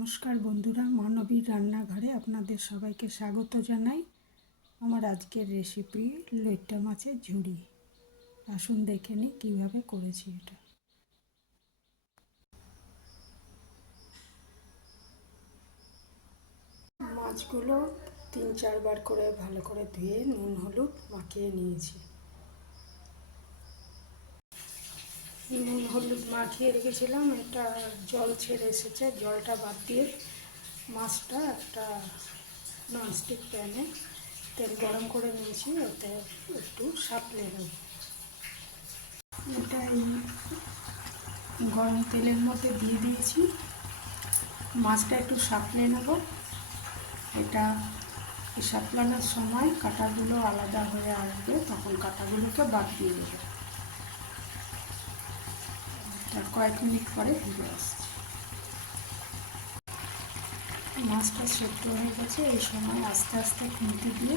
নমস্কার বন্ধুরা, মানবীর রান্নাঘরে আপনাদের সবাইকে স্বাগত জানাই। আমার আজকের রেসিপি লইট্টা মাছের ঝুড়ি। আসুন দেখে নিই কীভাবে করেছি এটা। মাছগুলো তিন চারবার করে ভালো করে ধুয়ে নুন, হলুদ মাখিয়ে নিয়েছি। নুন, হলুদ মাখিয়ে রেখেছিলাম। এটা জল ছেড়ে এসেছে। জলটা বাদ দিয়ে মাছটা একটা ননস্টিক প্যানে তেল গরম করে নিয়েছি। ওতে একটু সাপলে দেব এটা এই গরম তেলের মধ্যে দিয়ে দিয়েছি। মাছটা একটু সাপলে নেব। এটা সাপলানোর সময় কাঁটাগুলো আলাদা হয়ে আসবে, তখন কাঁটাগুলোকে বাদ দিয়ে দেবো। তার কয়েক মিনিট পরে ফিরে আসছি। মাছটা সেদ্ধ হয়ে গেছে, এই সময় আস্তে আস্তে খুঁটি দিয়ে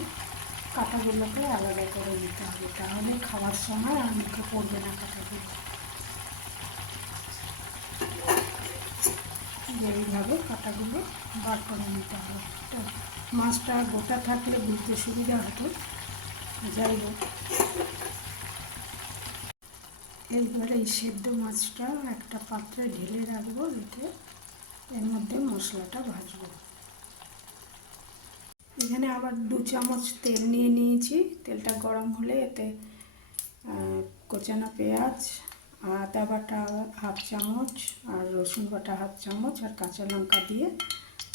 কাঁটাগুলোকে আলাদা করে নিতে হবে, তাহলে খাওয়ার সময় আর মুখে পড়বে না কাঁটাগুলো। এইভাবে কাঁটাগুলো বার করে নিতে হবে। তো মাছটা গোটা থাকলে বুঝতে সুবিধা হতো। যাই হোক। এরপরে এই সেদ্ধ মাছটা একটা পাত্রে ঢেলে রাখব, রেখে এর মধ্যে মশলাটা ভাজবো। এখানে আবার দু চামচ তেল নিয়ে নিয়েছি। তেলটা গরম হলে এতে কোচানো পেঁয়াজ, আদা বাটা হাফ চামচ আর রসুন বাটা হাফ চামচ আর কাঁচা লঙ্কা দিয়ে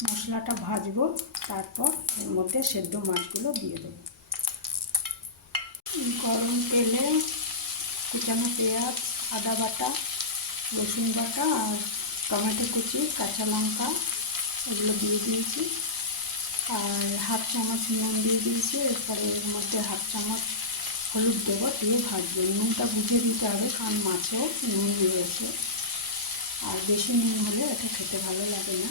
মশলাটা ভাজবো। তারপর এর মধ্যে সেদ্ধ মাছগুলো দিয়ে দেবো। গরম তেলে কুচানো পেঁয়াজ, আদা বাটা, রসুন বাটা আর টমেটো কুচি, কাঁচা লঙ্কা এগুলো দিয়ে দিয়েছি। আর হাফ চামচ নুন দিয়ে দিয়েছি, এরপরে এর মধ্যে হাফ চামচ হলুদ দেবো দিয়ে ভাজবো। নুনটা বুঝে দিতে হবে, কারণ মাছেও নুন রয়েছে। আর বেশি নুন হলে এটা খেতে ভালো লাগে না।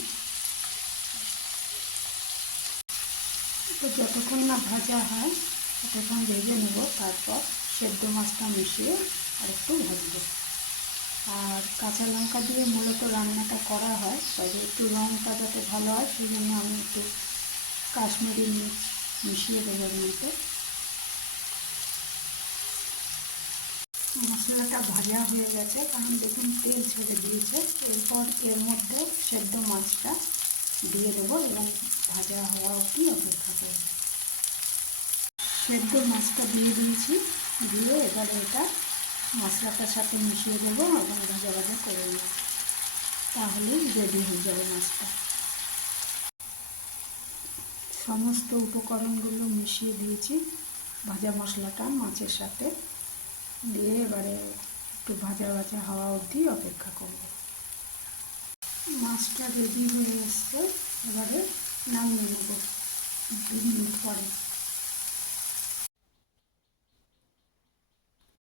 তো যতক্ষণ না ভাজা হয়, ততক্ষণ ভেজে নেব, তারপর সেদ্ধ মাছটা মিশিয়ে আর একটু ভাজবো আর কাঁচা লঙ্কা দিয়ে মূলত রান্নাটা করা হয়, তবে একটু রঙটা যাতে ভালো হয় সেই জন্য আমি একটু কাশ্মীরি মির্চ মিশিয়ে দেবো মধ্যে মশলাটা ভাজা হয়ে গেছে, কারণ দেখুন তেল ছেড়ে দিয়েছে, এরপর এর মধ্যে সেদ্ধ মাছটা দিয়ে দেবো এবং ভাজা হওয়া অবধি অপেক্ষা করব। সেদ্ধ মাছটা দিয়ে দিয়েছি দিয়ে এবারে এটা মশলাটার সাথে মিশিয়ে দেবো এবং ভাজা ভাজা করে নেব। তাহলে রেডি হয়ে যাবে মাছটা। সমস্ত উপকরণগুলো মিশিয়ে দিয়েছি ভাজা মশলাটা মাছের সাথে। দিয়ে এবারে একটু ভাজা ভাজা হওয়া অবধি অপেক্ষা করব। মাছটা রেডি হয়ে এসছে। এবারে নামিয়ে নেব। দু মিনিট পরে।